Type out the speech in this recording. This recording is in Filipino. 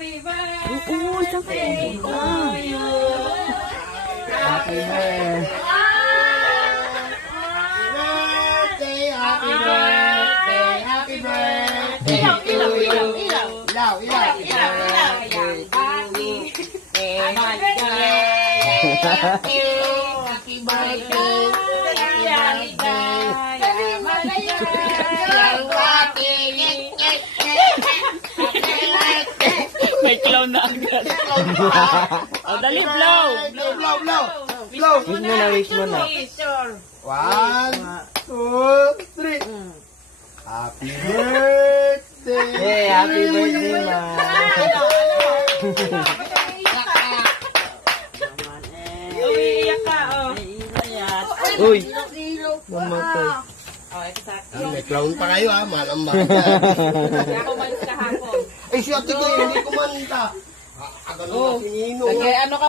Happy birthday. Oo, isang kayo. Happy birthday. Happy birthday. Happy birthday. Ilaw, ilaw, ilaw, ilaw. Ilaw, ilaw. Ilaw, ilaw. Happy birthday. Happy birthday. May clown na agad. O, dali, blow. Blow, blow, blow. Blow. Wish mo na, wish mo na. 1, 2, 3. Happy birthday. Hey, happy birthday, ma. Umiiyak ka, oh. Uy, mamatay. Oh, ito sa May clown pa kayo ha, malang ba? Hindi ako malis kahapon. Ay, siya tigay, hindi kumanta. Agad mo si Nino. Ano ka